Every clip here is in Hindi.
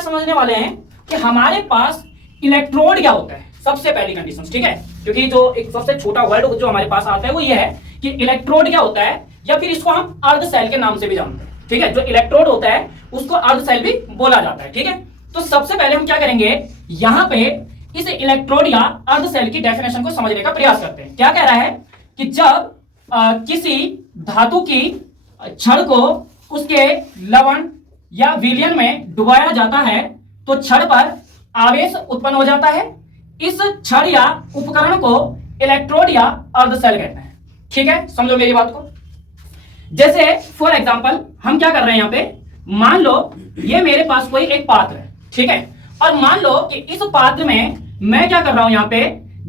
क्या समझने वाले हैं कि हमारे पास इलेक्ट्रोड क्या होता है, सबसे पहली कंडीशन, ठीक है। क्योंकि जो एक सबसे छोटा वर्ड जो हमारे पास आता है वो ये है कि इलेक्ट्रोड क्या होता है, या फिर इसको हम अर्ध सेल के नाम से भी जानते हैं, ठीक है। जो इलेक्ट्रोड होता है उसको अर्ध सेल भी बोला जाता है, ठीक है। तो सबसे पहले हम क्या करेंगे, यहां पे इस इलेक्ट्रोड या अर्ध सेल की डेफिनेशन को समझने का प्रयास करते हैं। क्या कह रहा है कि जब किसी धातु की छड़ को उसके लवण या विलयन में डुबाया जाता है तो छड़ पर आवेश उत्पन्न हो जाता है। इस छड़ या उपकरण को इलेक्ट्रोड या अर्ध सेल कहते हैं, ठीक है। समझो मेरी बात को। जैसे फॉर एग्जांपल हम क्या कर रहे हैं यहां पे, मान लो ये मेरे पास कोई एक पात्र है, ठीक है। और मान लो कि इस पात्र में मैं क्या कर रहा हूं, यहां पे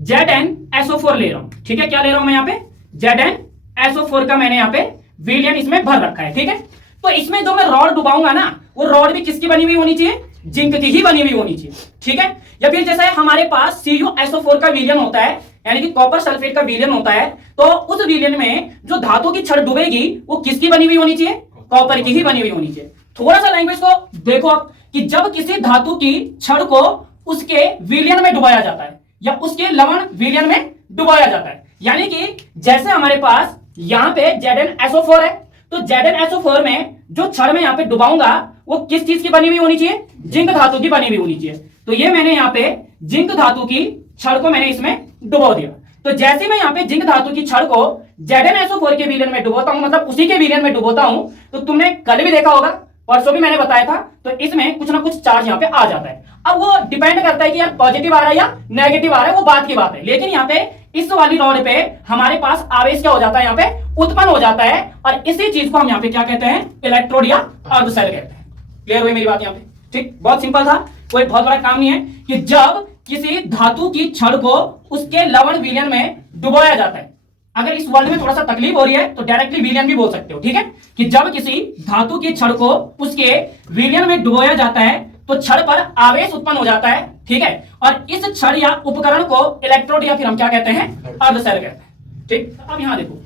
ZnSO4 ले रहा हूं, ठीक है। क्या ले रहा हूं मैं यहां पे, ZnSO4 का मैंने यहां पे विलयन इसमें भर रखा है, ठीक है। तो इसमें जो मैं रॉड डुबाऊंगा ना, वो रॉड भी किसकी बनी हुई होनी चाहिए, जिंक की ही बनी हुई होनी चाहिए, ठीक है। या फिर जैसे हमारे पास CuSO4 का विलयन होता है, यानी कि कॉपर सल्फेट का विलयन होता है, तो उस विलयन में जो धातु की छड़ डूबेगी वो किसकी बनी हुई होनी चाहिए, कॉपर की ही बनी हुई होनी चाहिए। थोड़ा सा लैंग्वेज को देखो आप, कि जब किसी धातु की छड़ को उसके विलयन में डुबाया जाता है या उसके लवण विलयन में डुबाया जाता है, यानी कि जैसे हमारे पास यहां पे ZnSO4 है, तो ZnSO4 में जो छड़ में यहां पे डुबाऊंगा वो किस चीज की बनी हुई होनी चाहिए, जिंक धातु की बनी हुई होनी चाहिए। तो ये मैंने यहाँ पे जिंक धातु की छड़ को मैंने इसमें डुबो दिया। तो जैसे मैं यहाँ पे जिंक धातु की छड़ को ZnSO4 के विलयन में डुबोता हूं, मतलब उसी के विलयन में डुबोता हूं, तो तुमने कल भी देखा होगा, परसों भी मैंने बताया था, तो इसमें कुछ ना कुछ चार्ज यहाँ पे आ जाता है। अब वो डिपेंड करता है कि यार पॉजिटिव आ रहा है या नेगेटिव आ रहा है, वो बात की बात है। लेकिन यहाँ पे इस वाली रॉड पे हमारे पास आवेश क्या हो जाता है, यहाँ पे उत्पन्न हो जाता है, और इसी चीज को हम यहाँ पे क्या कहते हैं, इलेक्ट्रोड या अर्ध सेल कहते हैं। क्लियर हुई मेरी बात यहाँ पे, ठीक। बहुत सिंपल था, कोई बहुत बड़ा काम नहीं है। कि जब किसी धातु की छड़ को उसके लवण विलयन में डुबाया जाता है, अगर इस वर्ड में थोड़ा सा तकलीफ हो रही है तो डायरेक्टली विलयन भी बोल सकते हो, ठीक है। कि जब किसी धातु की छड़ को उसके विलयन में डुबाया जाता है तो छड़ पर आवेश उत्पन्न हो जाता है, ठीक है। और इस छड़ या उपकरण को इलेक्ट्रोड या फिर हम क्या कहते हैं, अर्ध सेल कहते हैं, ठीक। अब यहां देखो,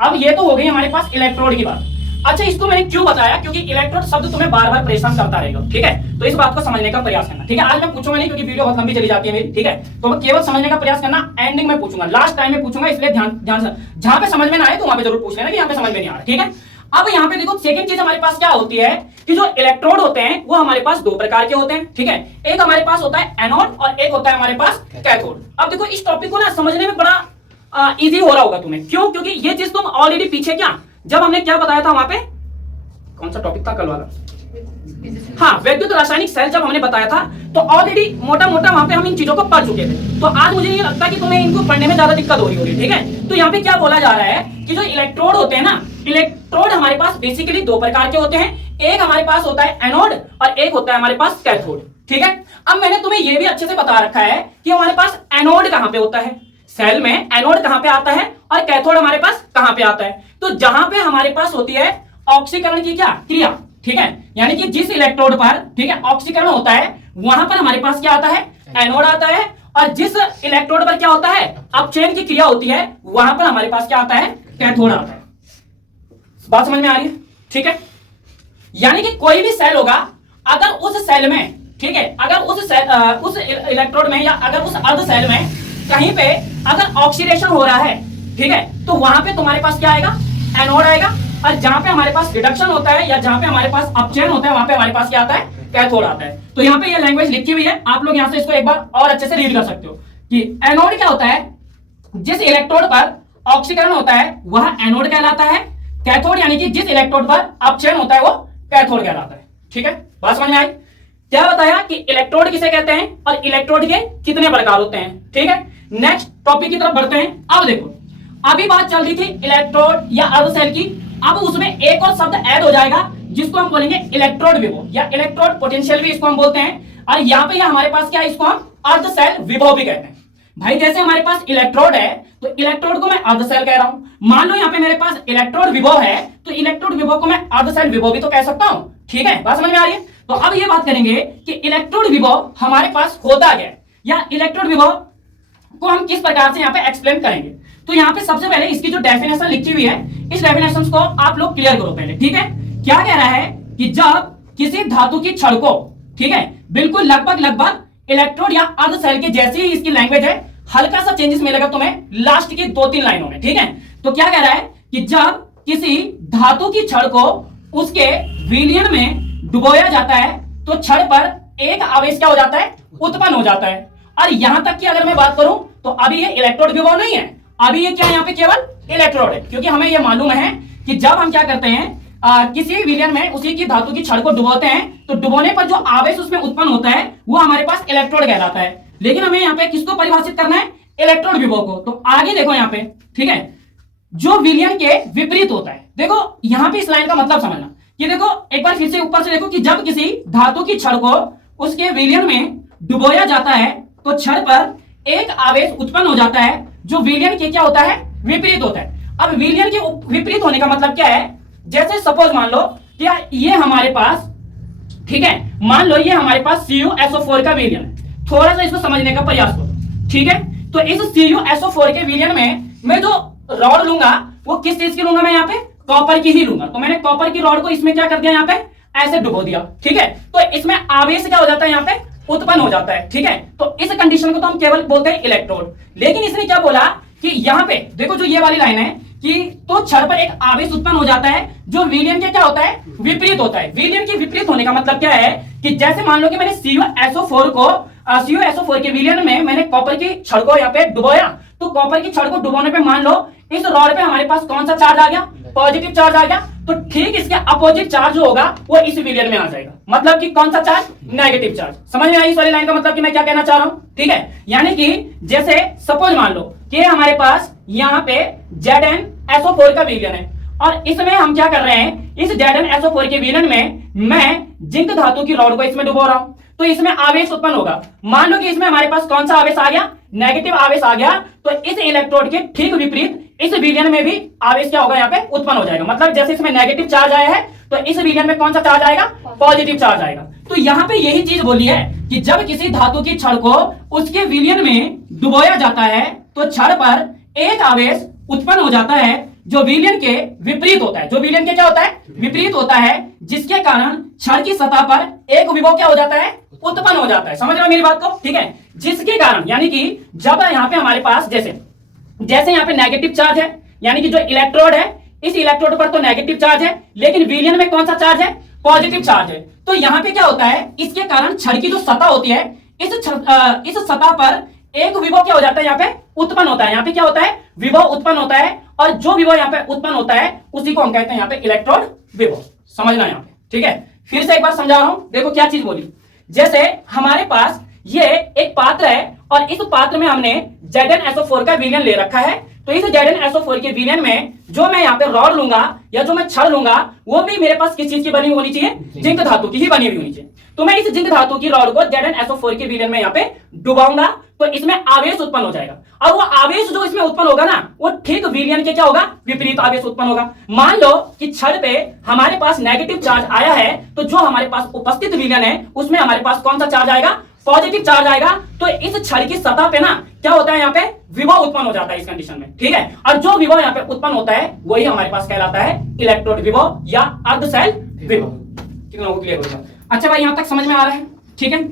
अब ये तो हो गई हमारे पास इलेक्ट्रोड की बात। अच्छा, इसको मैंने क्यों बताया, क्योंकि इलेक्ट्रोड शब्द तुम्हें बार बार परेशान करता रहेगा, ठीक है। तो इस बात को समझने का प्रयास करना, ठीक है। आज मैं पूछूंगा नहीं, क्योंकि वीडियो बहुत लंबी चली जाती है मेरी, ठीक है। तो केवल समझने का प्रयास करना, एंडिंग में पूछूंगा, लास्ट टाइम में पूछूंगा, इसलिए ध्यान से जहां पे समझ में ना आए तो वहां पे जरूर पूछ लेना कि यहाँ पे समझ में नहीं आ रहा, ठीक है। अब यहाँ पे देखो, सेकंड चीज हमारे पास क्या होती है कि जो इलेक्ट्रोड होते हैं वो हमारे पास दो प्रकार के होते हैं, ठीक है। एक हमारे पास होता है एनोड और एक होता है हमारे पास कैथोड। अब देखो, इस टॉपिक को ना समझने में बड़ा इजी हो रहा होगा तुम्हें, क्यों, क्योंकि ये चीज तुम ऑलरेडी पीछे क्या, जब हमने क्या बताया था वहां पे, कौन सा टॉपिक था कल वाला, हाँ, वैद्युत रासायनिक सेल जब हमने बताया था, तो ऑलरेडी मोटा मोटा वहां पे हम इन चीजों को पढ़ चुके थे। तो आज मुझे नहीं लगता कि तुम्हें इनको पढ़ने में ज्यादा दिक्कत हो रही होगी, ठीक है। तो यहाँ पे क्या बोला जा रहा है कि जो इलेक्ट्रोड होते हैं ना, इलेक्ट्रोड हमारे पास बेसिकली दो प्रकार के होते हैं। एक हमारे पास होता है एनोड और एक होता है हमारे पास कैथोड, ठीक है। अब मैंने तुम्हें यह भी अच्छे से बता रखा है कि हमारे पास एनोड कहां पे होता है, सेल में एनोड कहां पे आता है, और कैथोड हमारे पास कहां पे आता है। तो जहां पे हमारे पास होती है ऑक्सीकरण की क्या क्रिया, ठीक है, यानी कि जिस इलेक्ट्रोड पर, ठीक है, ऑक्सीकरण होता है वहां पर हमारे पास क्या आता है, एनोड आता है। और जिस इलेक्ट्रोड पर क्या होता है, अपचयन की क्रिया होती है, वहां पर हमारे पास क्या आता है, कैथोड आता है। बात समझ में आ रही है, ठीक है। यानी कि कोई भी सेल होगा, अगर उस सेल में, ठीक है, अगर उस इलेक्ट्रोड में या अगर उस अर्ध सेल में कहीं पे अगर ऑक्सीडेशन हो रहा है, ठीक है, तो वहां पे तुम्हारे पास क्या आएगा, एनोड आएगा। और जहां पे हमारे पास रिडक्शन होता है या जहां पे हमारे पास अपचयन होता है, वहां पे हमारे पास क्या आता है, कैथोड आता है। तो यहाँ पे ये लैंग्वेज लिखी हुई है, आप लोग यहाँ से इसको एक बार और अच्छे से रीड कर सकते हो कि एनोड क्या होता है, जिस इलेक्ट्रोड पर ऑक्सीकरण होता है वह एनोड कहलाता है। कैथोड यानी कि जिस इलेक्ट्रोड पर अपचयन होता है वो कैथोड कहलाता है, ठीक है। बात समझ में आई। क्या बताया कि इलेक्ट्रोड किसे कहते हैं और इलेक्ट्रोड के कितने प्रकार होते हैं, ठीक है। नेक्स्ट टॉपिक की तरफ बढ़ते हैं। अब देखो, अभी बात चल रही थी इलेक्ट्रोड या अर्ध सेल की, अब उसमें एक और शब्द ऐड हो जाएगा जिसको हम बोलेंगे इलेक्ट्रोड विभव या इलेक्ट्रोड पोटेंशियल भी इसको हम बोलते हैं। और यहाँ पे हमारे पास क्या है, इसको हम अर्ध सेल विभव भी कहते हैं। भाई जैसे हमारे पास इलेक्ट्रोड है तो इलेक्ट्रोड को मैं अर्ध सेल कह रहा हूं। मान लो यहाँ पे मेरे पास इलेक्ट्रोड विभव है तो इलेक्ट्रोड विभव को मैं अर्ध सेल विभव भी तो कह सकता हूं, ठीक है। बात समझ में आ रही है। तो अब ये बात करेंगे कि इलेक्ट्रोड विभव हमारे पास होता क्या है या इलेक्ट्रोड विभव को हम किस प्रकार से यहाँ पे एक्सप्लेन करेंगे। तो यहाँ पे सबसे पहले इसकी जो डेफिनेशन लिखी हुई है, इस डेफिनेशन को आप लोग क्लियर करो पहले, ठीक है। क्या कह रहा है कि जब किसी धातु की छड़ को ठीक है, बिल्कुल लगभग लगभग इलेक्ट्रोड या अर्ध सेल के जैसी ही इसकी लैंग्वेज है, हल्का सा चेंजेस मिलेगा तुम्हें लास्ट की 2-3 लाइनों में। ठीक है, तो क्या कह रहा है कि जब किसी धातु की छड़ को उसके विलयन में डुबोया जाता है तो छड़ पर एक आवेश क्या हो जाता है, उत्पन्न हो जाता है। और यहां तक कि अगर मैं बात करूं तो अभी ये इलेक्ट्रोड विभव नहीं है, अभी ये क्या है, यहाँ पे केवल इलेक्ट्रोड है, क्योंकि हमें ये मालूम है कि जब हम क्या करते हैं किसी विलयन में उसी की धातु की छड़ को डुबोते हैं तो डुबोने पर जो आवेश उसमें उत्पन्न होता है वो हमारे पास इलेक्ट्रोड कहलाता है। लेकिन हमें यहाँ पे किसको परिभाषित करना है, इलेक्ट्रोड विभव को। तो आगे देखो यहाँ पे, ठीक है, जो विलयन के विपरीत होता है। देखो यहाँ पे इस लाइन का मतलब समझना, ये देखो एक बार फिर से ऊपर से देखो कि जब किसी धातु की छड़ को उसके विलयन में डुबोया जाता है तो छड़ पर एक आवेश उत्पन्न हो जाता है जो विलयन के क्या होता है, विपरीत होता है। अब विलयन के विपरीत होने का मतलब क्या है, जैसे सपोज मान लो कि ये हमारे पास, ठीक है, मान लो ये हमारे पास CuSO4 का विलयन है, थोड़ा सा इसको समझने का प्रयास करो। ठीक है, तो इस CuSO4 के विलयन में मैं जो रॉड लूंगा वो किस चीज की लूंगा, मैं यहाँ पे कॉपर की ही लूंगा। तो मैंने कॉपर की रॉड को इसमें क्या कर दिया, यहाँ पे ऐसे डुबो दिया। ठीक है, तो इसमें आवेश क्या हो जाता है, यहाँ पे उत्पन्न हो जाता है। ठीक है, तो इस कंडीशन को तो हम केवल बोलते हैं इलेक्ट्रोड। लेकिन इसने क्या बोला कि यहाँ पे देखो जो ये वाली लाइन है कि तो छड़ पर एक आवेश उत्पन्न हो जाता है जो विलयन के क्या होता है, विपरीत होता है। विलयन के विपरीत होने का मतलब क्या है कि जैसे मान लो कि मैंने CuSO4 के विलयन में मैंने कॉपर की छड़ को यहाँ पे डुबोया, तो कॉपर की छड़ को डुबोने पे मान लो इस रॉड पे हमारे पास कौन सा चार्ज आ गया, पॉजिटिव चार्ज आ गया। तो ठीक इसके अपोजिट चार्ज जो होगा वो इस विलयन में आ जाएगा, मतलब कि कौन सा चार्ज, नेगेटिव चार्ज। समझ में आई इस वाली लाइन का मतलब कि मैं क्या कहना चाह रहा हूं। ठीक है, यानी कि जैसे सपोज मान लो कि हमारे पास यहाँ पे ZnSO4 का विलयन है और इसमें हम क्या कर रहे हैं, इस ZnSO4 के विलयन में मैं जिंक धातु की रॉड को इसमें डुबो रहा हूं, तो इसमें आवेश उत्पन्न होगा। मान लो कि इसमें हमारे पास कौन सा आवेश आ गया, नेगेटिव आवेश आ गया। तो इस इलेक्ट्रोड के ठीक विपरीत इस विलयन में भी आवेश क्या होगा, यहाँ पे उत्पन्न हो जाएगा। मतलब जैसे इसमें नेगेटिव चार्ज आया है तो इस विलयन में कौन सा चार्ज आएगा, पॉजिटिव चार्ज आएगा। तो यहाँ पे यही चीज बोली है कि जब किसी धातु की छड़ को उसके विलयन में डुबोया जाता है तो छड़ पर एक आवेश उत्पन्न हो जाता है जो विलयन के विपरीत होता है। जो विलयन के क्या होता है, विपरीत होता है, जिसके कारण छड़ की सतह पर एक विभव क्या हो जाता है, उत्पन्न हो जाता है। समझ रहे हो मेरी बात को। ठीक है, जिसके कारण यानी कि जब यहाँ पे हमारे पास जैसे यहाँ पे नेगेटिव चार्ज है, यानी कि जो इलेक्ट्रोड है इस इलेक्ट्रोड पर तो नेगेटिव चार्ज है, लेकिन विलयन में कौन सा चार्ज है, पॉजिटिव चार्ज है। तो यहाँ पे क्या होता है, इसके कारण छड़ की जो सतह होती है इस सतह पर एक विभव क्या हो जाता है, यहाँ पे उत्पन्न होता है। यहाँ पे क्या होता है, विभव उत्पन्न होता है, और जो विभव यहाँ पे उत्पन्न होता है उसी को हम कहते हैं यहाँ पे इलेक्ट्रोड विभव। समझना यहाँ पे। ठीक है, फिर से एक बार समझा रहा हूं, देखो क्या चीज बोली। जैसे हमारे पास ये एक पात्र है और इस पात्र में हमने ZnSO4 का विलयन ले रखा है। तो इस ZnSO4 के विलयन में जो मैं यहाँ पे रॉड लूंगा या जो मैं छड़ लूंगा वो भी मेरे पास किस चीज की बनी होनी चाहिए, जिंक धातु की ही बनी हुई होनी चाहिए। तो मैं इस जिंक धातु की रॉड को ZnSO4 के विलयन में यहाँ पे डुबाऊंगा तो इसमें आवेश उत्पन्न हो जाएगा। और वो आवेश जो इसमें उत्पन्न होगा ना वो ठीक विलयन के क्या होगा, विपरीत आवेश उत्पन्न होगा। मान लो कि छड़ पे हमारे पास नेगेटिव चार्ज आया है तो जो हमारे पास उपस्थित विलयन है उसमें हमारे पास कौन सा चार्ज आएगा, पॉजिटिव चार्ज आएगा। तो इस छड़ की सतह पे ना क्या होता है, यहाँ पे विभव उत्पन्न हो जाता है इस कंडीशन में। ठीक है, और जो विभव यहाँ पे उत्पन्न होता है वही हमारे पास कहलाता है इलेक्ट्रोड विभव या अर्ध सेल विभव। कितना वो क्लियर हो गया? अच्छा भाई, यहां तक समझ में आ रहा है। ठीक है,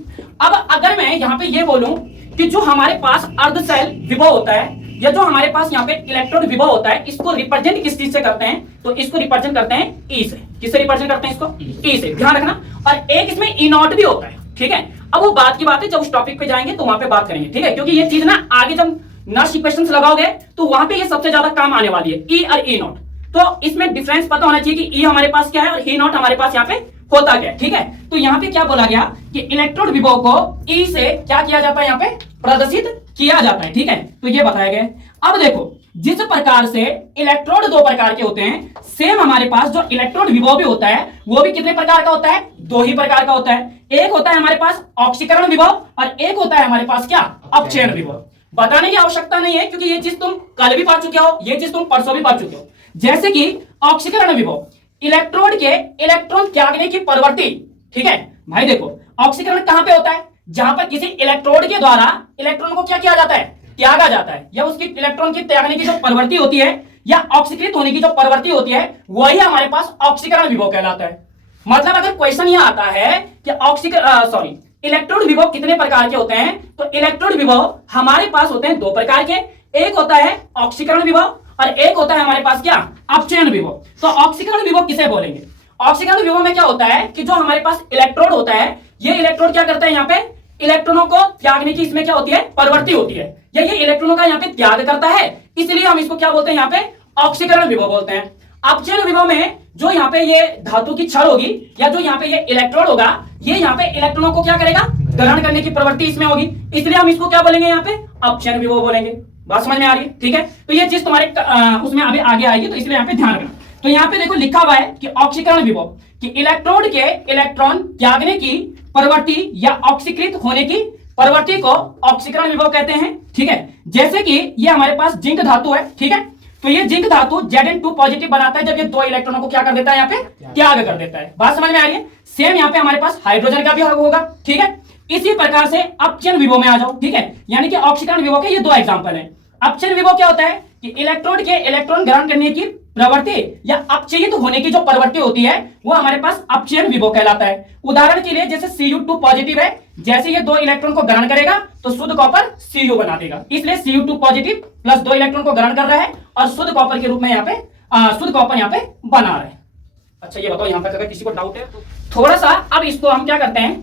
अब अगर मैं यहाँ पे ये बोलूं कि जो हमारे पास अर्ध सेल विभव होता है या जो हमारे पास यहाँ पे इलेक्ट्रोड विभव होता है इसको रिप्रेजेंट किस चीज से करते हैं, तो इसको रिप्रेजेंट करते हैं ई से। किससे रिप्रेजेंट करते हैं इसको, ई से, ध्यान रखना। और एक इसमें ई नॉट भी होता है। ठीक है, अब वो बात की बात है, जब उस टॉपिक पे जाएंगे तो वहां पे बात करेंगे। ठीक है, क्योंकि ये चीज ना आगे जब नर्स क्वेश्चंस लगाओगे तो वहां पे ये सबसे ज्यादा काम आने वाली है, ई और ई नॉट। तो इसमें डिफरेंस पता होना चाहिए कि ई हमारे पास क्या है और ई नॉट हमारे पास यहाँ पे होता क्या है। ठीक है, तो यहाँ पे क्या बोला गया कि इलेक्ट्रोड विभव को ई से क्या किया जाता है, यहाँ पे प्रदर्शित किया जाता है। ठीक है, तो ये बताया गया। अब देखो जिस प्रकार से इलेक्ट्रोड दो प्रकार के होते हैं, सेम हमारे पास जो इलेक्ट्रोड विभव भी होता है वो भी कितने प्रकार का होता है, दो ही प्रकार का होता है। एक होता है हमारे पास ऑक्सीकरण विभव और एक होता है हमारे पास क्या, अपचयन विभव। बताने की आवश्यकता नहीं है क्योंकि ये चीज तुम कल भी पढ़ चुके हो, ये चीज तुम परसों भी पढ़ चुके हो। जैसे कि ऑक्सीकरण विभव, इलेक्ट्रोड के इलेक्ट्रॉन त्यागने की प्रवृत्ति। ठीक है भाई, देखो ऑक्सीकरण कहां पे होता है, जहां पर किसी इलेक्ट्रोड के द्वारा इलेक्ट्रॉन को क्या किया जाता है, त्यागा जाता है, या उसकी इलेक्ट्रॉन की त्यागने की जो प्रवृत्ति होती है या ऑक्सीकृत होने की जो प्रवृत्ति होती है वही हमारे पास ऑक्सीकरण विभव कहलाता है। मतलब अगर क्वेश्चन यह आता है कि ऑक्सीकरण इलेक्ट्रोड विभव कितने प्रकार के होते हैं, तो इलेक्ट्रोड विभव हमारे पास होते हैं दो प्रकार के, एक होता है ऑक्सीकरण विभव और एक होता है हमारे पास क्या, अपचयन विभव। तो ऑक्सीकरण विभव किसे बोलेंगे? ऑक्सीकरण विभव में क्या होता है कि जो हमारे पास इलेक्ट्रोड होता है, ये इलेक्ट्रोड क्या करता है, यहाँ पे इलेक्ट्रॉनों को त्यागने की इसमें क्या होती है, प्रवृत्ति होती है, या ये इलेक्ट्रॉनों का यहाँ पे त्याग करता है, इसलिए हम इसको क्या बोलते हैं, यहाँ पे ऑक्सीकरण विभव बोलते हैं। अपचयन विभव में जो यहाँ पे ये धातु की छड़ होगी या जो यहाँ पे ये इलेक्ट्रोड होगा, ये यहाँ पे इलेक्ट्रॉनों को क्या करेगा, ग्रहण करने की प्रवृत्ति इसमें होगी, इसलिए हम इसको क्या बोलेंगे, यहाँ पे अपचयन विभव बोलेंगे। बात समझ में आ रही है? ठीक है, तो ये चीज तुम्हारे उसमें अभी आगे आएगी, तो इसलिए यहाँ पे ध्यान रखना। तो यहाँ पे देखो लिखा हुआ है कि ऑक्सीकरण विभव कि इलेक्ट्रोड के इलेक्ट्रॉन त्यागने की प्रवृत्ति या ऑक्सीकृत होने की प्रवृत्ति को ऑक्सीकरण विभव कहते हैं। ठीक है, जैसे कि ये हमारे पास जिंक धातु है, ठीक है, तो ये जिंक धातु Zn2 पॉजिटिव बनाता है जब ये दो इलेक्ट्रॉनों को क्या कर देता है, यहाँ पे त्याग कर देता है। बात समझ में आ रही है? सेम यहाँ पे हमारे पास हाइड्रोजन का भी होगा। ठीक है, इसी प्रकार से अपचयन विभव में आ जाओ। ठीक है, यानी कि ऑक्सीकरण विभव के ये दो एग्जांपल हैं। अपचयन विभव क्या होता है कि इलेक्ट्रोड के इलेक्ट्रॉन ग्रहण करने की प्रवृत्ति या अपचयित होने की जो प्रवृत्ति होती है वो हमारे पास अपचयन विभव कहलाता है। उदाहरण के लिए जैसे Cu2 पॉजिटिव है, जैसे ये दो इलेक्ट्रॉन को ग्रहण करेगा तो शुद्ध कॉपर Cu बना देगा, इसलिए Cu2 पॉजिटिव प्लस दो इलेक्ट्रॉन को ग्रहण कर रहा है और शुद्ध कॉपर के रूप में यहाँ पे शुद्ध कॉपर यहाँ पे बना रहा है। अच्छा ये बताओ यहाँ पे अगर किसी को डाउट है तो थोड़ा सा अब इसको हम क्या करते हैं,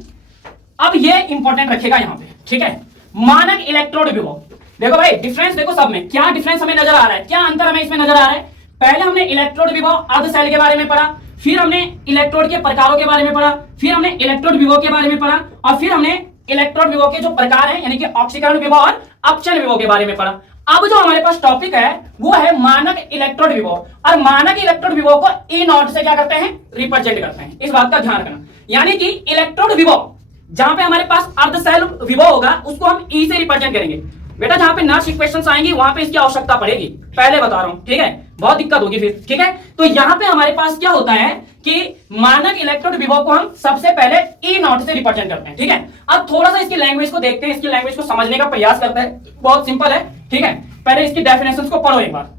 अब ये इंपॉर्टेंट रखेगा यहाँ पे। ठीक है, मानक इलेक्ट्रोड विभव, देखो भाई डिफरेंस देखो सब में, क्या डिफरेंस हमें नजर आ रहा है, क्या अंतर हमें इसमें नजर आ रहा है। पहले हमने इलेक्ट्रोड विभव अर्ध सेल के बारे में पढ़ा, फिर हमने इलेक्ट्रोड के प्रकारों के बारे में पढ़ा, फिर हमने इलेक्ट्रोड विभव के बारे में पढ़ा और फिर हमने इलेक्ट्रोड विभव के जो प्रकार हैं यानी कि ऑक्सीकरण विभव और अपचयन विभव के बारे में पढ़ा। अब जो हमारे पास टॉपिक है वो है मानक इलेक्ट्रोड विभव, और मानक इलेक्ट्रोड विभव को ई नॉट से क्या करते हैं, रिप्रेजेंट करते हैं। इस बात का ध्यान रखना, यानी कि इलेक्ट्रोड विभव जहां पे हमारे पास अर्ध सेल विभव होगा उसको हम ई से रिप्रेजेंट करेंगे। बेटा जहां पे नर्स इक्वेशंस आएंगी वहां पे इसकी आवश्यकता पड़ेगी, पहले बता रहा हूं। ठीक है, बहुत दिक्कत होगी फिर। ठीक है, तो यहां पे हमारे पास क्या होता है कि मानक इलेक्ट्रोड विभव को हम सबसे पहले ई नॉट से रिप्रेजेंट करते हैं। ठीक है, अब थोड़ा सा इसकी लैंग्वेज को देखते हैं, इसकी लैंग्वेज को समझने का प्रयास करते हैं, बहुत सिंपल है। ठीक है, पहले इसकी डेफिनेशंस को पढ़ो एक बार।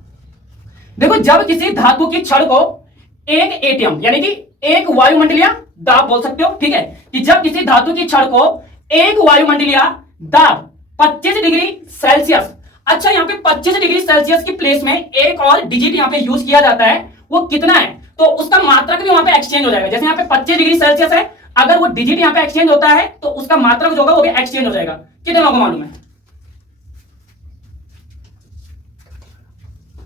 देखो, जब किसी धातु की छड़ को एक एटीएम यानी कि एक वायुमंडलीय दाब बोल सकते हो, ठीक है, कि जब किसी धातु की छड़ को एक वायुमंडलीय दाब 25 डिग्री सेल्सियस, अच्छा यहाँ पे 25 डिग्री सेल्सियस की प्लेस में एक और डिजिट यहाँ पे यूज किया जाता है, वो कितना है तो उसका मात्रक भी वहां पे एक्सचेंज हो जाएगा। जैसे यहाँ पे 25 डिग्री सेल्सियस है, अगर वो डिजिट यहाँ पे एक्सचेंज होता है तो उसका मात्रक जो होगा वो भी एक्सचेंज हो जाएगा। कितने लोगों को मालूम है?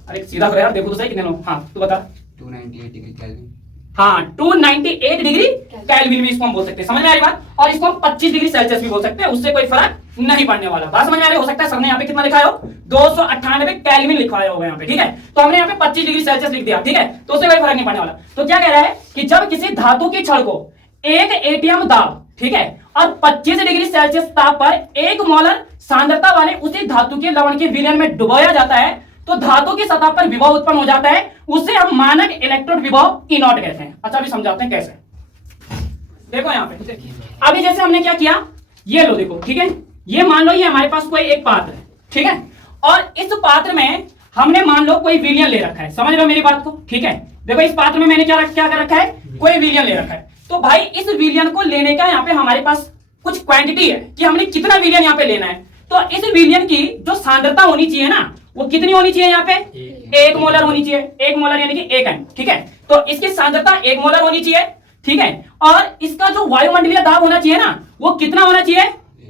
अरे सीधा करो यार, देखो तो सही कितने लोग। हाँ तू बता। 298 डिग्री केल्विन। हाँ 298 डिग्री केल्विन भी इसको हम बोल सकते हैं, समझ में आ रही बात। और इसको हम 25 डिग्री सेल्सियस भी बोल सकते हैं, उससे कोई फर्क नहीं पड़ने वाला। बात समझ में आ रही हो सकता है सबने यहाँ पे कितना लिखा हो, 298 केल्विन लिखवाया होगा यहाँ पे। ठीक है, तो हमने यहाँ पे 25 डिग्री सेल्सियस लिख दिया। ठीक है, तो उससे कोई फर्क नहीं पड़ने वाला। तो क्या कह रहा है कि जब किसी धातु की छड़ को एक एटीएम दाब, ठीक है, और 25 डिग्री सेल्सियस ताप पर 1 मोलर सांद्रता वाले उसी धातु के लवण के विलयन में डुबोया जाता है तो धातु की सतह पर विभव उत्पन्न हो जाता है, उसे हम मानक इलेक्ट्रोड विभव ई नॉट कहते हैं। अच्छा अभी समझाते हैं कैसे। देखो यहाँ पे अभी जैसे हमने क्या किया, ये लो देखो, ठीक है, ये मान लो ये हमारे पास कोई एक पात्र है, ठीक है, और इस पात्र में हमने मान लो कोई विलयन ले रखा है, समझ रहे हो मेरी बात को। ठीक है, देखो इस पात्र में मैंने क्या कर रखा है, कोई विलयन ले रखा है। तो भाई इस विलयन को लेने का यहाँ पे हमारे पास कुछ क्वांटिटी है कि हमने कितना विलयन यहाँ पे लेना है। तो इस विलयन की जो सांद्रता होनी चाहिए ना, वो कितनी होनी चाहिए, यहाँ पे 1 मोलर होनी चाहिए। 1 मोलर यानी कि 1 एम। ठीक है, तो इसकी सांद्रता 1 मोलर होनी चाहिए। ठीक है, और इसका जो वायुमंडलीय दाब होना चाहिए ना, वो कितना होना चाहिए,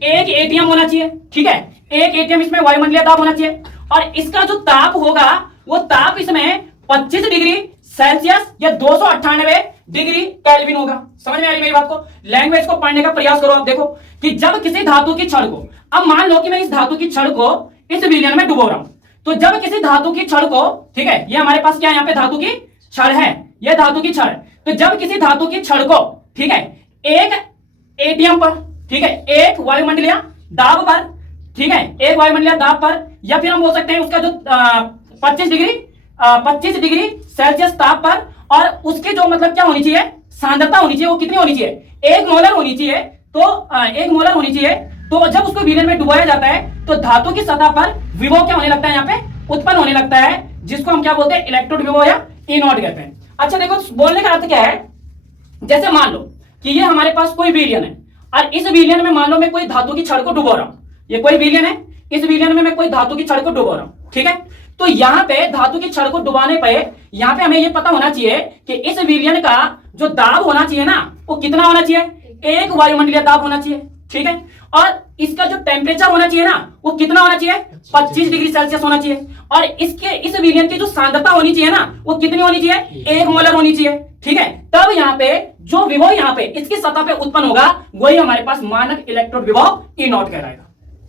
1 एटीएम होना चाहिए। ठीक है, 1 एटीएम इसमें वायुमंडलीय दाब होना चाहिए। और इसका जो ताप होगा वो ताप इसमें 25 डिग्री सेल्सियस या 298 डिग्री केल्विन होगा। समझ में आ रही मेरी बात को। लैंग्वेज को पढ़ने का प्रयास करो। आप देखो कि जब किसी धातु की छड़ को, अब मान लो कि मैं इस धातु की छड़ को इस विलयन में डुबो रहा हूं, तो जब किसी धातु की छड़ को, ठीक है, ये हमारे पास क्या है, यहाँ पे धातु की छड़ है, ये धातु की छड़ है। तो जब किसी धातु की छड़ को, ठीक है, 1 एटीएम पर, ठीक है, 1 वायुमंडलीय दाब पर, ठीक है, 1 वायुमंडलीय दाब पर, या फिर हम बोल सकते हैं उसका जो 25 डिग्री सेल्सियस ताप पर, और उसके जो मतलब क्या होनी चाहिए, सांद्रता होनी चाहिए, वो कितनी होनी चाहिए, 1 मोलर होनी चाहिए। तो 1 मोलर होनी चाहिए। तो जब उसको विलयन में डुबाया जाता है तो धातु की सतह पर विभव क्या होने लगता है, यहाँ पे उत्पन्न होने लगता है, जिसको हम क्या बोलते हैं, इलेक्ट्रोड विभव या ई नॉट कहते हैं। अच्छा देखो, बोलने का अर्थ क्या है, जैसे मान लो कि ये हमारे पास कोई विलियन है और इस विलियन में मान लो मैं कोई धातु की छड़ को डुबो रहा हूं। ये कोई विलियन है, इस विलियन में मैं कोई धातु की छड़ को डुबो रहा हूं, ठीक है। तो यहां पे धातु की छड़ को डुबाने पे यहां पे हमें ये पता होना चाहिए कि इस विलियन का जो दाब होना चाहिए ना वो कितना होना चाहिए, 1 वायुमंडलीय दाब होना चाहिए, ठीक है। और इसका जो टेम्परेचर होना चाहिए ना वो कितना होना चाहिए, 25 डिग्री सेल्सियस होना चाहिए। और इसके इस विलियन की जो सांद्रता होनी चाहिए ना वो कितनी होनी चाहिए, 1 मोलर होनी चाहिए, ठीक है। तब यहाँ पे जो विभव यहाँ पे इसकी सतह पे उत्पन्न होगा वही हमारे पास मानक इलेक्ट्रोड विभव ई नॉट कहलाएगा।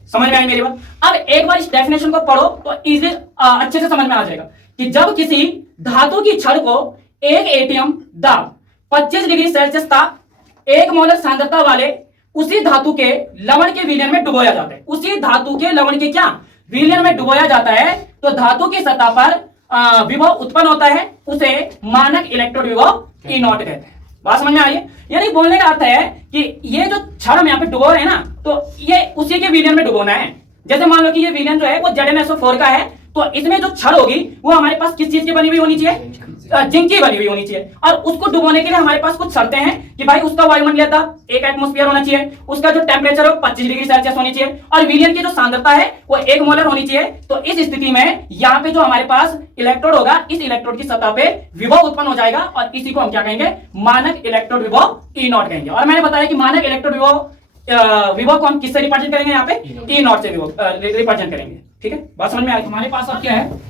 समझ में आई मेरी बात। अब एक बार इस डेफिनेशन को पढ़ो तो इजी अच्छे से समझ में आ जाएगा कि जब किसी धातु की छड़ को 1 एटीएम दाब 25 डिग्री सेल्सियस ताप 1 मोलर सांद्रता वाले उसी धातु के लवण के विलयन में डुबोया जाता है, उसी धातु के लवण के क्या विलयन में डुबोया जाता है, तो धातु की सतह पर विभव उत्पन्न होता है, उसे मानक इलेक्ट्रोड विभव ई नॉट कहते हैं। बात समझ में आ रही है। यानी बोलने का अर्थ है कि ये जो छड़ हम यहाँ पे डुबो रहे हैं ना तो ये उसी के विलयन में डुबोना है। जैसे मान लो कि ये विलयन जो है वो ZnSO4 का है, तो इसमें जो छड़ होगी वो हमारे पास किस चीज की बनी हुई होनी चाहिए, जिंक की बनी हुई होनी चाहिए। और उसको डुबोने के लिए हमारे पास कुछ शर्तें हैं कि भाई उसका वायुमंडलीय दाब 1 एटमॉस्फेयर होना चाहिए, उसका जो टेम्परेचर है 25 डिग्री सेल्सियस होनी चाहिए और विलयन की जो सांद्रता है वो 1 मोलर होनी चाहिए। तो इस स्थिति में यहाँ पे जो हमारे पास इलेक्ट्रोड होगा इस इलेक्ट्रोड की सतह पे विभव उत्पन्न हो जाएगा और इसी को हम क्या कहेंगे, मानक इलेक्ट्रोड विभव ई नॉट कहेंगे। और मैंने बताया कि मानक इलेक्ट्रोड विभव को हम किससे रिप्रेजेंट करेंगे, यहाँ पे ई नॉट से रिप्रेजेंट करेंगे, ठीक है। बात समझ में आ रही। हमारे पास अब क्या है,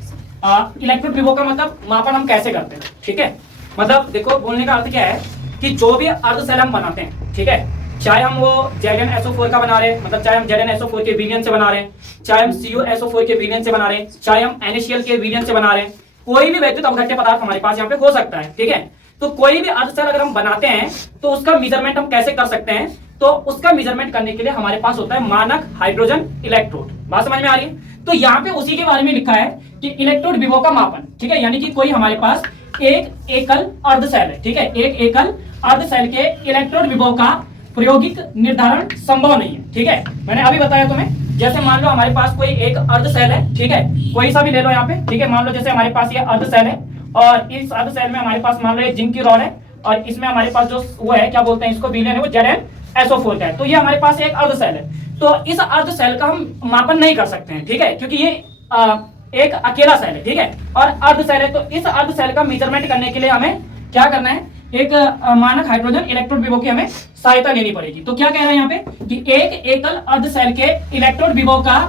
इलेक्ट्रोड विभव का मतलब मापन हम कैसे करते हैं, ठीक है। मतलब देखो बोलने का अर्थ क्या है कि जो भी अर्धशैल हम बनाते हैं, ठीक है, चाहे हम वो ZnSO4 का बना रहे हैं, मतलब चाहे हम ZnSO4 के विलयन से बना रहे हैं, चाहे हम CuSO4 के विलयन से बना रहे हैं, चाहे हम NaCl के विलयन से बना रहे हैं, कोई भी वैद्युत अपघट्य पदार्थ हमारे पास यहाँ पे हो सकता है, ठीक है। तो कोई भी अर्धशैल अगर हम बनाते हैं तो उसका मेजरमेंट हम कैसे कर सकते हैं, तो उसका मेजरमेंट करने के लिए हमारे पास होता है मानक हाइड्रोजन इलेक्ट्रोड। बात समझ में आ रही है। तो यहाँ पे उसी के बारे में लिखा है कि इलेक्ट्रोड विभव का मापन, ठीक है, यानी कि कोई हमारे पास एक एकल अर्धशैल है, ठीक है, एक एकल अर्धशैल के इलेक्ट्रोड विभव का प्रायोगिक निर्धारण संभव नहीं है, ठीक है। मैंने अभी बताया तुम्हें, जैसे मान लो हमारे पास कोई एक अर्धशैल है, ठीक है, कोई सा भी ले लो यहाँ पे, ठीक है। मान लो जैसे हमारे पास ये अर्धशैल है और इस अर्धशैल में हमारे पास मान लो जिंक की रॉड है और इसमें हमारे पास जो वो है क्या बोलते हैं इसको, विलयन है वो ZnSO4 का है। तो ये हमारे पास एक अर्धशैल है, तो इस अर्धशैल का हम मापन नहीं कर सकते हैं, ठीक है, क्योंकि ये एक अकेला सेल है, ठीक है, और अर्धशैल है। तो इस अर्धशैल का मेजरमेंट करने के लिए हमें क्या करना है, एक मानक हाइड्रोजन इलेक्ट्रोड विभव की हमें सहायता लेनी पड़ेगी। तो क्या कह रहे हैं यहाँ पे कि एक एकल अर्धशैल के इलेक्ट्रोड विभव का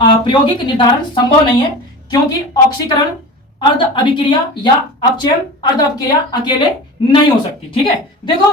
प्रायोगिक निर्धारण संभव नहीं है, क्योंकि ऑक्सीकरण अर्ध अभिक्रिया या अपचयन अर्ध अभिक्रिया अकेले नहीं हो सकती, ठीक है। देखो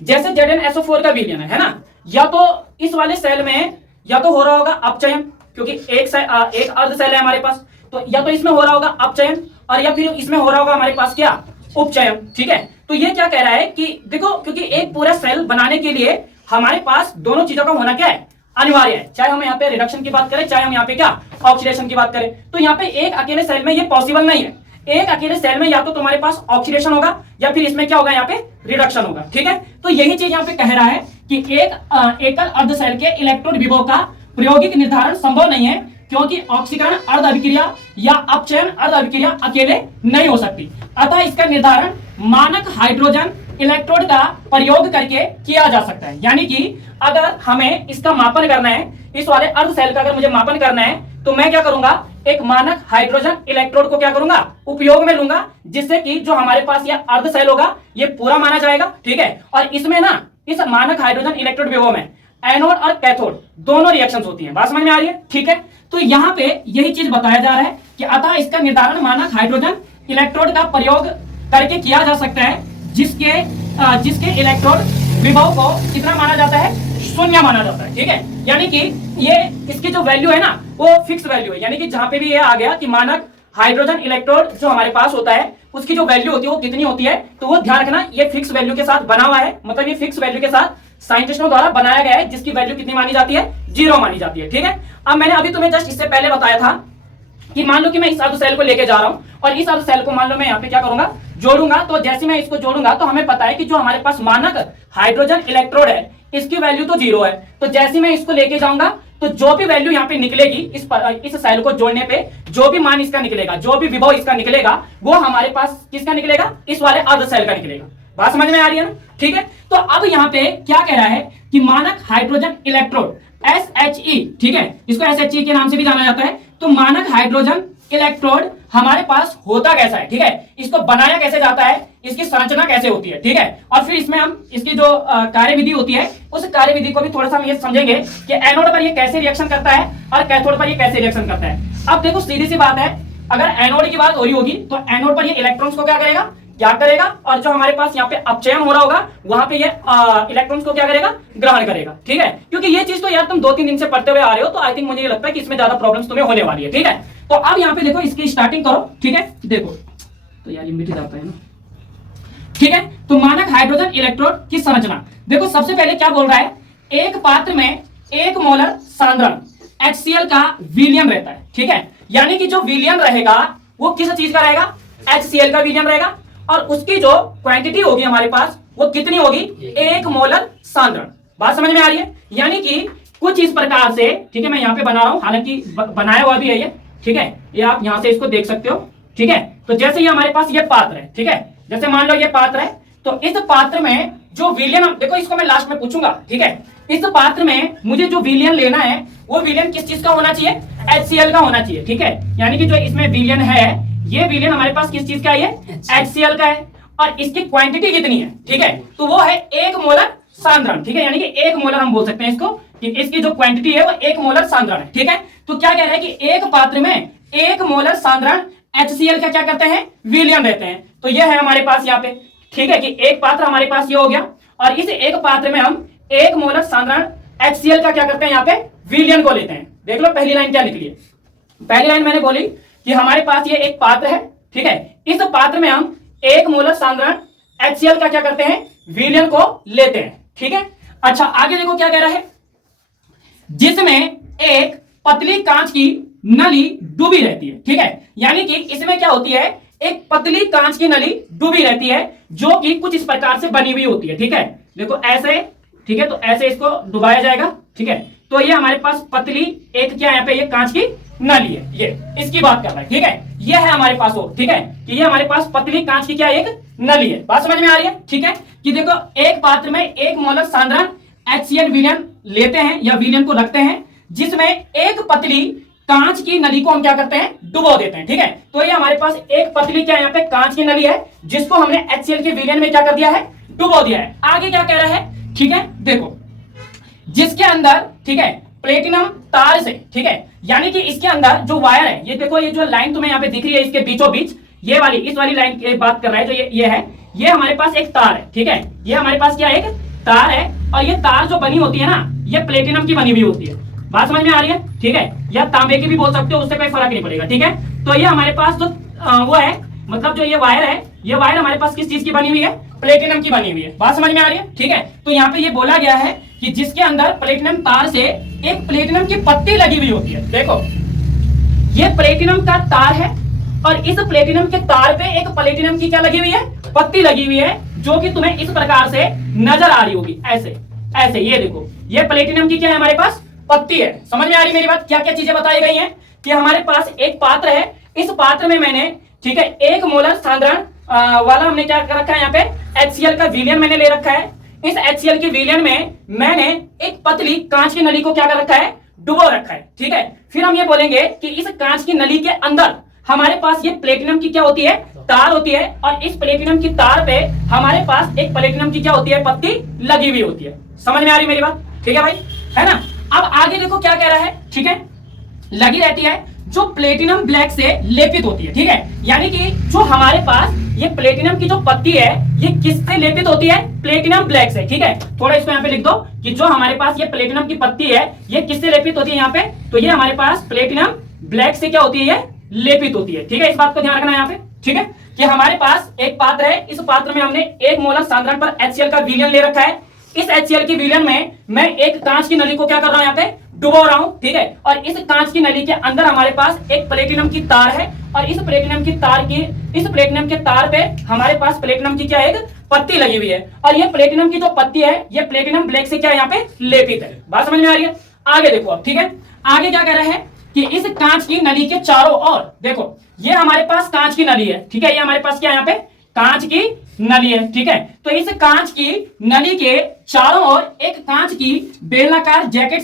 जैसे ZnSO4 का विलयन है ना, या तो इस वाले सेल में या तो हो रहा होगा अपचयन, क्योंकि एक अर्धशैल है हमारे पास, तो या तो इसमें हो रहा होगा अपचयन और या फिर इसमें हो रहा होगा हमारे पास क्या, उपचयन, ठीक है। तो ये क्या कह रहा है कि देखो, क्योंकि एक पूरा सेल बनाने के लिए हमारे पास दोनों चीजों का होना क्या है, अनिवार्य है। चाहे हम यहाँ पे रिडक्शन की बात करें, चाहे हम यहाँ पे क्या ऑक्सीडेशन की बात करें, तो यहाँ पे एक अकेले सेल में ये पॉसिबल नहीं है। एक अकेले सेल में या तो तुम्हारे पास ऑक्सीडेशन होगा या फिर इसमें क्या होगा, यहाँ पे रिडक्शन होगा, ठीक है। तो यही चीज यहाँ पे कह रहा है कि एक एकल अर्धशैल के इलेक्ट्रोड विभव का प्रायोगिक निर्धारण संभव नहीं है, क्योंकि ऑक्सीकरण अर्ध अभिक्रिया या अपचयन अर्ध अभिक्रिया अकेले नहीं हो सकती। अतः इसका निर्धारण मानक हाइड्रोजन इलेक्ट्रोड का प्रयोग करके किया जा सकता है। यानी कि अगर हमें इसका मापन करना है, इस वाले अर्धशैल का अगर मुझे मापन करना है, तो मैं क्या करूंगा, एक मानक हाइड्रोजन इलेक्ट्रोड को क्या करूंगा, उपयोग में लूंगा, जिससे कि जो हमारे पास ये अर्धशैल होगा ये पूरा माना जाएगा, ठीक है। और इसमें ना इस मानक हाइड्रोजन इलेक्ट्रोड विभव में एनोड और कैथोड दोनों रिएक्शंस होती हैं। बात समझ में आ रही है, ठीक है। तो यहाँ पे यही चीज बताया जा रहा है कि अतः इसका निर्धारण मानक हाइड्रोजन इलेक्ट्रोड का प्रयोग करके किया जा सकता है, जिसके इलेक्ट्रोड विभव को कितना माना जाता है, 0 माना जाता है, ठीक है। यानी कि ये इसकी जो वैल्यू है ना वो फिक्स वैल्यू है, यानी कि जहां पे भी ये आ गया कि मानक हाइड्रोजन इलेक्ट्रोड जो हमारे पास होता है उसकी जो वैल्यू होती है वो कितनी होती है, तो वो ध्यान रखना ये फिक्स वैल्यू के साथ बना हुआ है, मतलब ये फिक्स वैल्यू के साथ साइंटिस्टों द्वारा बनाया गया है, जिसकी वैल्यू कितनी मानी जाती है, 0 मानी जाती है, ठीक है। अब मैंने अभी तुम्हें जस्ट इससे पहले बताया था कि मान लो कि मैं इस अर्धशैल को लेके जा रहा हूं और इस अर्धशैल को मान लो मैं यहाँ पे क्या करूंगा, जोड़ूंगा। तो जैसे मैं इसको जोड़ूंगा तो हमें पता है कि जो हमारे पास मानक हाइड्रोजन इलेक्ट्रोड है इसकी वैल्यू तो 0 है। तो जैसे मैं इसको लेके जाऊंगा तो जो भी वैल्यू यहाँ पे निकलेगी इस सेल को जोड़ने पे, जो भी मान इसका निकलेगा, जो भी विभव इसका निकलेगा, वो हमारे पास किसका निकलेगा, इस वाले अर्धशैल का निकलेगा। बात समझ में आ रही है ना? ठीक है, तो अब यहाँ पे क्या कह रहा है कि मानक हाइड्रोजन इलेक्ट्रोड SHE, ठीक है, इसको SHE के नाम से भी जाना जाता है। तो मानक हाइड्रोजन इलेक्ट्रोड हमारे पास होता कैसा है, ठीक है, इसको बनाया कैसे जाता है, इसकी संरचना कैसे होती है, ठीक है, और फिर इसमें हम इसकी जो कार्यविधि होती है उस कार्यविधि को भी थोड़ा सा हम ये समझेंगे कि एनोड पर ये कैसे रिएक्शन करता है और कैथोड पर ये कैसे रिएक्शन करता है। अब देखो सीधी सी बात है, अगर एनोड की बात हो रही होगी तो एनोड पर ये इलेक्ट्रॉन्स को क्या करेगा, और जो हमारे पास यहाँ पे अपचयन हो रहा होगा वहां पे ये इलेक्ट्रॉन्स को क्या करेगा, ग्रहण करेगा, ठीक है, क्योंकि ये चीज तो यार तुम 2-3 दिन से पढ़ते हुए आ रहे हो, तो आई थिंक मुझे ये लगता है कि इसमें ज्यादा प्रॉब्लम्स तुम्हें होने वाली है, ठीक है। तो अब यहाँ पे देखो इसकी स्टार्टिंग करो, ठीक है, देखो तो यार ये मिट जाता है ना, ठीक है। तो मानक हाइड्रोजन इलेक्ट्रोड की संरचना देखो, सबसे पहले क्या बोल रहा है, एक पात्र में 1 मोलर सांद्रण HCl का विलयन रहता है, ठीक है, यानी कि जो विलयन रहेगा वो किस चीज का रहेगा, HCl का विलयन रहेगा, और उसकी जो क्वांटिटी होगी हमारे पास वो कितनी होगी, 1 मोलर सांद्रण। बात समझ में आ रही है, यानी कि कुछ इस प्रकार से, ठीक है, मैं यहाँ पे बना रहा हूं, हालांकि बनाया हुआ भी है ये, ठीक है, ये आप यहां से इसको देख सकते हो, ठीक है। तो जैसे ये हमारे पास ये पात्र है, ठीक है, जैसे मान लो ये पात्र है, तो इस पात्र में जो विलयन, देखो इसको मैं लास्ट में पूछूंगा, ठीक है, इस पात्र में मुझे जो विलयन लेना है वो विलयन किस चीज का होना चाहिए, HCl का होना चाहिए, ठीक है, यानी कि जो इसमें विलयन है, ये विलयन हमारे पास किस चीज का है, HCl का है, और इसकी क्वांटिटी कितनी है, ठीक है, तो वो है 1 मोलर सांद्रण, ठीक है, यानी कि 1 मोलर हम बोल सकते हैं इसको, कि इसकी जो क्वांटिटी है वो 1 मोलर सांद्रण है, ठीक है। तो क्या कह रहा है कि एक पात्र में 1 मोलर सांद्रण HCl का क्या करते हैं, विलयन रहते हैं। तो ये है हमारे पास यहाँ पे, ठीक है, कि एक पात्र हमारे पास ये हो गया, और इस एक पात्र में हम 1 मोलर सांद्रण HCl का क्या करते हैं, यहाँ पे विलयन को लेते हैं। देख लो पहली लाइन क्या लिख ली है, पहली लाइन मैंने बोली कि हमारे पास ये एक पात्र है, ठीक है, इस पात्र में हम 1 मोलर सांद्रण HCl का क्या करते हैं, विलयन को लेते हैं, ठीक है। अच्छा आगे देखो क्या कह रहा है, जिसमें एक पतली कांच की नली डूबी रहती है, ठीक है, यानी कि इसमें क्या होती है, एक पतली कांच की नली डूबी रहती है जो कि कुछ इस प्रकार से बनी हुई होती है, ठीक है, देखो ऐसे, ठीक है, तो ऐसे इसको डुबाया जाएगा, ठीक है, तो ये हमारे पास पतली एक क्या यहाँ पे ये कांच की नली है, ये इसकी बात कर रहा है, ठीक है, ये है हमारे पास वो, ठीक है, कि ये हमारे पास पतली कांच की क्या एक नली है। बात समझ में आ रही है, ठीक है, कि देखो एक पात्र में 1 मोलर सांद्रण HCl विलयन लेते हैं या विलयन को रखते हैं, जिसमें एक पतली कांच की नली को हम क्या करते हैं, डुबो देते हैं, ठीक है। तो ये हमारे पास एक पतली क्या यहाँ पे कांच की नली है जिसको हमने HCl के विलयन में क्या कर दिया है, डुबो दिया है। आगे क्या कह रहा है, ठीक है, देखो जिसके अंदर, ठीक है, प्लेटिनम तार से, ठीक है, यानी कि इसके अंदर जो वायर है, ये देखो ये जो लाइन तुम्हें यहाँ पे दिख रही है इसके बीचों बीच, ये वाली इस वाली लाइन की बात कर रहा है, जो ये है, ये हमारे पास एक तार है, ठीक है, ये हमारे पास क्या एक तार है, और ये तार जो बनी होती है ना, ये प्लेटिनम की बनी हुई होती है। बात समझ में आ रही है, ठीक है, या तांबे की भी बोल सकते हो, उससे कोई फर्क नहीं पड़ेगा, ठीक है। तो ये हमारे पास जो वो है, मतलब जो ये वायर है, ये वायर हमारे पास किस चीज की बनी हुई है, प्लेटिनम की बनी हुई है। बात समझ में आ रही है, ठीक है। तो यहाँ पे ये बोला गया है कि जिसके अंदर प्लेटिनम तार से एक प्लेटिनम की पत्ती लगी हुई होती है। देखो ये प्लेटिनम का तार है, और इस प्लेटिनम के तार पे एक प्लेटिनम की क्या लगी हुई है, पत्ती लगी हुई है, जो कि तुम्हें इस प्रकार से नजर आ रही होगी, ऐसे ऐसे, ये देखो ये प्लेटिनम की क्या है, हमारे पास पत्ती है। समझ में आ रही मेरी बात, क्या क्या चीजें बताई गई हैं, कि हमारे पास एक पात्र है, इस पात्र में मैंने, ठीक है, 1 मोलर सांद्रण वाला हमने क्या कर रखा है, यहाँ पे HCl का विलयन मैंने ले रखा है। इस HCl के विलयन में मैंने एक पतली कांच की नली को क्या कर रखा है, डुबो रखा है, ठीक है। फिर हम ये बोलेंगे कि इस कांच की नली के अंदर हमारे पास ये प्लेटिनम की क्या होती है, तार होती है, और इस प्लेटिनम की तार पे हमारे पास एक प्लेटिनम की क्या होती है, पत्ती लगी हुई होती है। समझ में आ रही मेरी बात, ठीक है भाई, है ना। अब आगे देखो क्या कह रहा है, ठीक है, लगी रहती है जो प्लेटिनम ब्लैक से लेपित होती है, ठीक है, यानी कि जो हमारे पास ये प्लेटिनम की जो पत्ती है ये किससे लेपित होती है, प्लेटिनम ब्लैक से, ठीक है। थोड़ा इसको यहाँ पे लिख दो कि जो हमारे पास ये प्लेटिनम की पत्ती है ये किससे लेपित होती है, यहाँ पे, तो ये हमारे पास प्लेटिनम ब्लैक से क्या होती है, ये लेपित होती है, ठीक है। इस बात को ध्यान रखना है यहाँ पे, ठीक है, कि हमारे पास एक पात्र है, इस पात्र में हमने 1 मोलर सांद्रण पर HCl का विलयन ले रखा है। इस HCl के विलयन में मैं एक कांच की नली को क्या कर रहा हूं, यहाँ पे डुबो रहा हूं, ठीक है, और इस कांच की नली के अंदर हमारे पास एक प्लेटिनम की तार है, और इस प्लेटिनम के तार पे हमारे पास प्लेटिनम की क्या एक पत्ती लगी हुई है, और ये प्लेटिनम की जो पत्ती है ये प्लेटिनम ब्लैक से क्या यहाँ पे लेपित है। बात समझ में आ रही है। आगे देखो अब, ठीक है, आगे क्या कह रहा है कि इस कांच की नली के चारों ओर देखो, ये हमारे पास कांच की नली है, ठीक है, ये हमारे पास क्या यहाँ पे कांच की नली है, ठीक है। तो इस कांच की नली के चारों ओर एक कांच की बेलनाकार जैकेट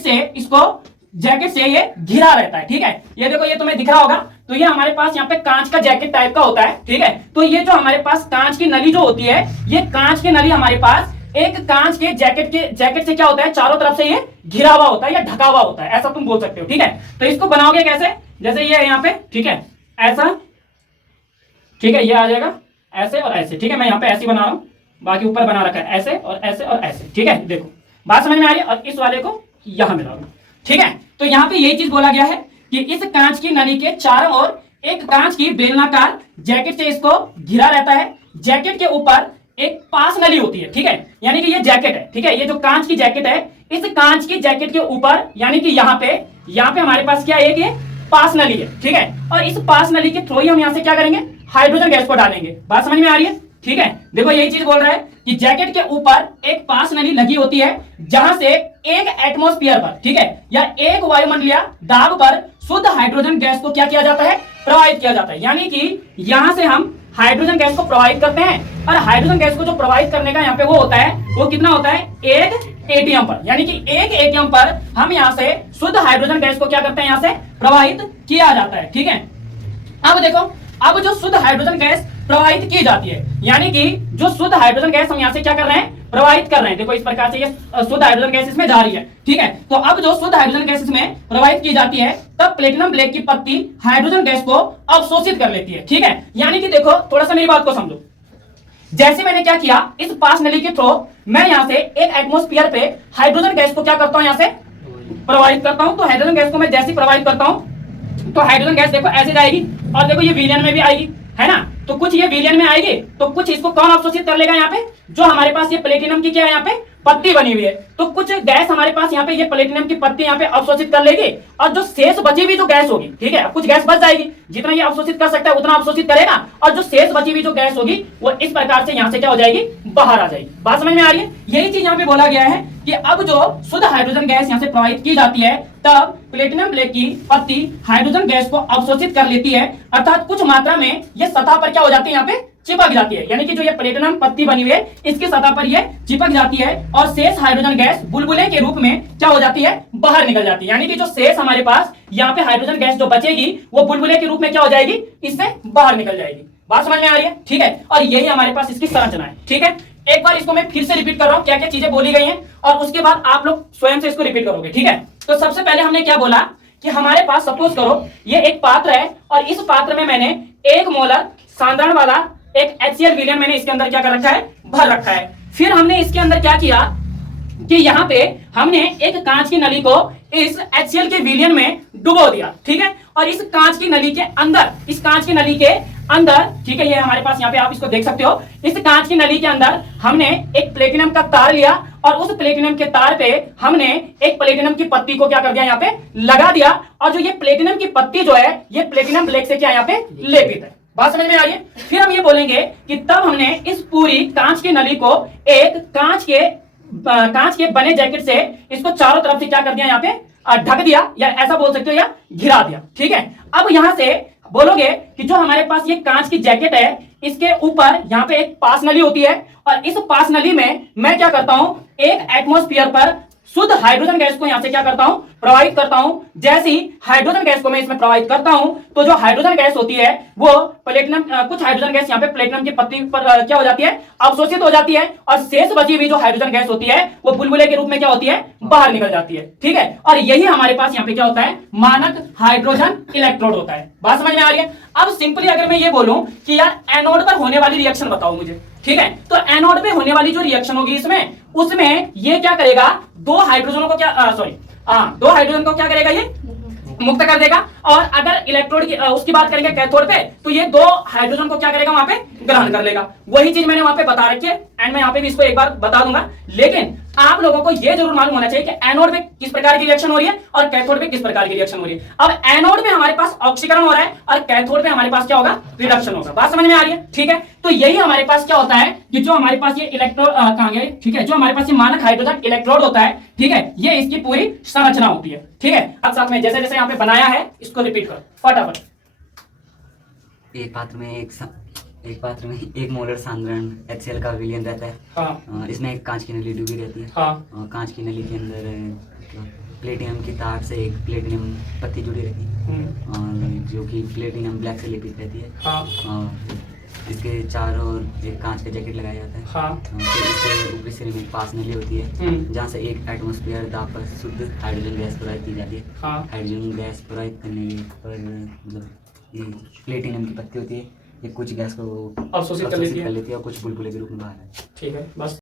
से ये घिरा रहता है, ठीक है। ये देखो, ये तुम्हें दिख रहा होगा। तो ये हमारे पास यहाँ पे कांच का जैकेट टाइप का होता है, ठीक है। तो ये जो हमारे पास कांच की नली जो होती है, ये कांच की नली हमारे पास एक कांच के जैकेट से क्या होता है, चारों तरफ से ये घिरा हुआ होता है या ढका हुआ होता है, ऐसा तुम बोल सकते हो, ठीक है। तो इसको बनाओगे कैसे, जैसे ये है यहाँ पे, ठीक है, ऐसा, ठीक है, ये आ जाएगा ऐसे और ऐसे, ठीक है। मैं यहाँ पे ऐसे बना रहा हूं, बाकी ऊपर बना रखा है ऐसे और ऐसे और ऐसे, ठीक है। देखो बात समझ में आ रही है। और इस वाले को यहां मिला दूं, ठीक है। तो यहाँ पे यही चीज बोला गया है कि इस कांच की नली के चारों ओर एक कांच की बेलनाकार जैकेट से इसको घिरा रहता है। जैकेट के ऊपर एक पास नली होती है, ठीक है, यानी कि ये जैकेट है, ठीक है। ये जो कांच की जैकेट है, इस कांच की जैकेट के ऊपर यानी कि यहाँ पे हमारे पास क्या है, ये पास नली है, ठीक है। और इस पास नली के थ्रू ही हम यहाँ से क्या करेंगे, हाइड्रोजन गैस को डालेंगे। बात समझ में आ रही है, ठीक है। देखो यही चीज बोल रहा है कि जैकेट के ऊपर एक पास नली लगी होती है, जहां से एक एटमॉस्फेयर पर, ठीक है, या एक वायुमंडलीय दाब पर शुद्ध हाइड्रोजन गैस को क्या किया जाता है, प्रवाहित किया जाता है। यानी कि यहां से हम हाइड्रोजन गैस को प्रवाहित करते हैं, और हाइड्रोजन गैस को जो प्रवाहित करने का यहाँ पे वो होता है, वो कितना होता है, 1 एटीएम पर। यानी कि 1 एटीएम पर हम यहाँ से शुद्ध हाइड्रोजन गैस को क्या करते हैं, यहाँ से प्रवाहित किया जाता है, ठीक है। अब देखो, अब जो शुद्ध हाइड्रोजन गैस प्रवाहित की जाती है, यानी कि जो शुद्ध हाइड्रोजन गैस हम यहाँ से क्या कर रहे हैं, प्रवाहित कर रहे हैं। देखो इस प्रकार से ये शुद्ध हाइड्रोजन गैस इसमें जा रही है, ठीक है। तो अब जो शुद्ध हाइड्रोजन गैस इसमें प्रवाहित की जाती है, तब प्लेटिनम ब्लैक की पत्ती हाइड्रोजन गैस को अवशोषित कर लेती है, ठीक है। यानी कि देखो, थोड़ा सा मेरी बात को समझो। जैसे मैंने क्या किया, इस पास नली के थ्रू मैं यहाँ से एक एटमॉस्फेयर पे हाइड्रोजन गैस को क्या करता हूँ, यहाँ से प्रवाहित करता हूँ। तो हाइड्रोजन गैस को मैं जैसे प्रवाहित करता हूँ, तो हाइड्रोजन गैस देखो ऐसे जाएगी, और देखो ये विलयन में भी आएगी, है ना। तो कुछ ये विलयन में आएगी, तो कुछ इसको कौन अवशोषित कर लेगा, यहाँ पे जो हमारे पास ये प्लेटिनम की क्या है, यहाँ पे पत्ती बनी हुई है। तो कुछ गैस हमारे पास यहाँ पे ये प्लेटिनम की पत्ती यहाँ पे अवशोषित कर लेगी, और जो शेष बची हुई जो गैस होगी, ठीक है, कुछ गैस बच जाएगी, जितना ये अवशोषित कर सकता है उतना अवशोषित करेगा, और जो शेष बची हुई जो गैस होगी वो इस प्रकार से यहाँ से क्या हो जाएगी, बाहर आ जाएगी। बात समझ में आ रही है। यही चीज यहाँ पे बोला गया है कि अब जो शुद्ध हाइड्रोजन गैस यहाँ से प्रवाहित की जाती है, तब प्लेटिनम ब्लैक की पत्ती हाइड्रोजन गैस को अवशोषित कर लेती है, अर्थात कुछ मात्रा में ये सतह पर क्या हो जाती है, यहाँ पे चिपक जाती है। यानी कि जो ये प्लेटिनम पत्ती बनी हुई है, इसकी सतह पर ये चिपक जाती है, और शेष हाइड्रोजन गैस बुलबुले के रूप में क्या हो जाती है, बाहर निकल जाती है। यानी कि जो शेष हमारे पास यहाँ पे हाइड्रोजन गैस जो बचेगी, वो बुलबुले के रूप में क्या हो जाएगी, इससे बाहर निकल जाएगी। बात समझ में आ रही है, ठीक है। और यही हमारे पास इसकी संरचना है, ठीक है। एक बार इसको मैं फिर से रिपीट कर रहा हूँ, क्या क्या चीजें बोली गई हैं, और उसके बाद आप लोग स्वयं से इसको रिपीट करोगे, ठीक है। तो सबसे पहले हमने क्या बोला कि हमारे पास सपोज करो ये एक पात्र है, और इस पात्र में मैंने 1 मोलर सांद्रण वाला एक HCl विलयन मैंने इसके अंदर क्या कर रखा है, भर रखा है। फिर हमने इसके अंदर क्या किया कि यहाँ पे हमने एक कांच की नली को इस HCl के विलयन में डुबो दिया, ठीक है। और इस कांच की नली के अंदर, इस कांच की नली के अंदर, ठीक है, ये हमारे पास यहाँ पे आप इसको देख सकते हो, इस कांच की नली के अंदर हमने एक प्लेटिनम का तार लिया, और उस प्लेटिनम के तार पे हमने एक प्लेटिनम की पत्ती को क्या कर दिया, यहाँ पे लगा दिया, और जो ये प्लेटिनम की पत्ती जो है, ये प्लेटिनम ब्लैक से क्या यहाँ पे लेपित है। बात समझ में आ रही है। फिर हम ये बोलेंगे कि तब हमने इस पूरी कांच की नली को एक कांच के बने जैकेट से इसको चारों तरफ से क्या कर दिया, यहाँ पे ढक दिया, या ऐसा बोल सकते हो, या घिरा दिया, ठीक है। अब यहां से बोलोगे कि जो हमारे पास ये कांच की जैकेट है, इसके ऊपर यहाँ पे एक पास नली होती है, और इस पास नली में मैं क्या करता हूं, एक एटमॉस्फेयर पर शुद्ध हाइड्रोजन गैस को यहां से क्या करता हूं, प्रवाहित करता हूं। जैसे ही हाइड्रोजन गैस को मैं इसमें प्रवाहित करता हूं, तो जो हाइड्रोजन गैस होती है वो प्लेटिनम, कुछ हाइड्रोजन गैस यहाँ पे प्लेटिनम की पत्ती पर क्या हो जाती है, अवशोषित हो जाती है, और शेष बची हुई जो हाइड्रोजन गैस होती है वो बुलबुले के रूप में क्या होती है, बाहर निकल जाती है, ठीक है। और यही हमारे पास यहाँ पे क्या होता है, मानक हाइड्रोजन इलेक्ट्रोड होता है। बात समझ में आ रही है। अब सिंपली अगर मैं ये बोलूं कि यार एनोड पर होने वाली रिएक्शन बताओ मुझे, ठीक है, तो एनोड पे होने वाली जो रिएक्शन होगी इसमें, उसमें ये क्या करेगा, 2 हाइड्रोजनों को क्या, सॉरी, 2 हाइड्रोजन को क्या करेगा, ये मुक्त कर देगा। और अगर इलेक्ट्रोड की उसकी बात करेंगे कैथोड पे, तो ये 2 हाइड्रोजन को क्या करेगा, वहां पे ग्रहण कर लेगा। वही चीज मैंने वहां पे बता रखी है, एंड मैं यहाँ पे भी इसको एक बार बता दूंगा। लेकिन आप लोगों को यह जरूर मालूम होना चाहिए कि एनोड पे किस प्रकार की रिएक्शन हो रही है और कैथोड पे किस प्रकार की रिएक्शन हो रही है। अब एनोड में हमारे पास ऑक्सीकरण हो रहा है, और कैथोड पे हमारे पास क्या होगा, रिडक्शन होगा। बात समझ में आ रही है, ठीक है। तो यही हमारे पास क्या होता है कि जो हमारे पास ये इलेक्ट्रोड कहां गए, ठीक है, जो हमारे पास ये मानक हाइड्रोजन इलेक्ट्रोड होता है, ठीक है, ये इसकी पूरी संरचना होती है, ठीक है। अब साथ में जैसे जैसे यहाँ पे बनाया है, इसको रिपीट करो फटाफट। एक पात्र में एक पात्र में एक मोलर सांद्रण HCl का विलयन रहता है। हाँ इसमें एक कांच की नली डूबी रहती है। हाँ कांच की नली के अंदर प्लेटिनम की तार से एक प्लेटिनम पत्ती जुड़ी रहती है, और जो कि प्लेटिनम ब्लैक से लेपित रहती है। हाँ और इसके चारों ओर एक कांच का जैकेट लगाया जाता है। हाँ फिर इसके ऊपरी सिरे में एक पास नली होती है, जहाँ से एक एटमॉस्फेयर दाब पर शुद्ध हाइड्रोजन गैस प्रवाहित की जाती है। हाँ हाइड्रोजन गैस प्रवाहित करने पर मतलब ये प्लेटिनम की पत्ती होती है, ये कुछ गैस को अवशोषित कर लेती है। और कुछ बुलबुले के रूप में बाहर है। ठीक है बस।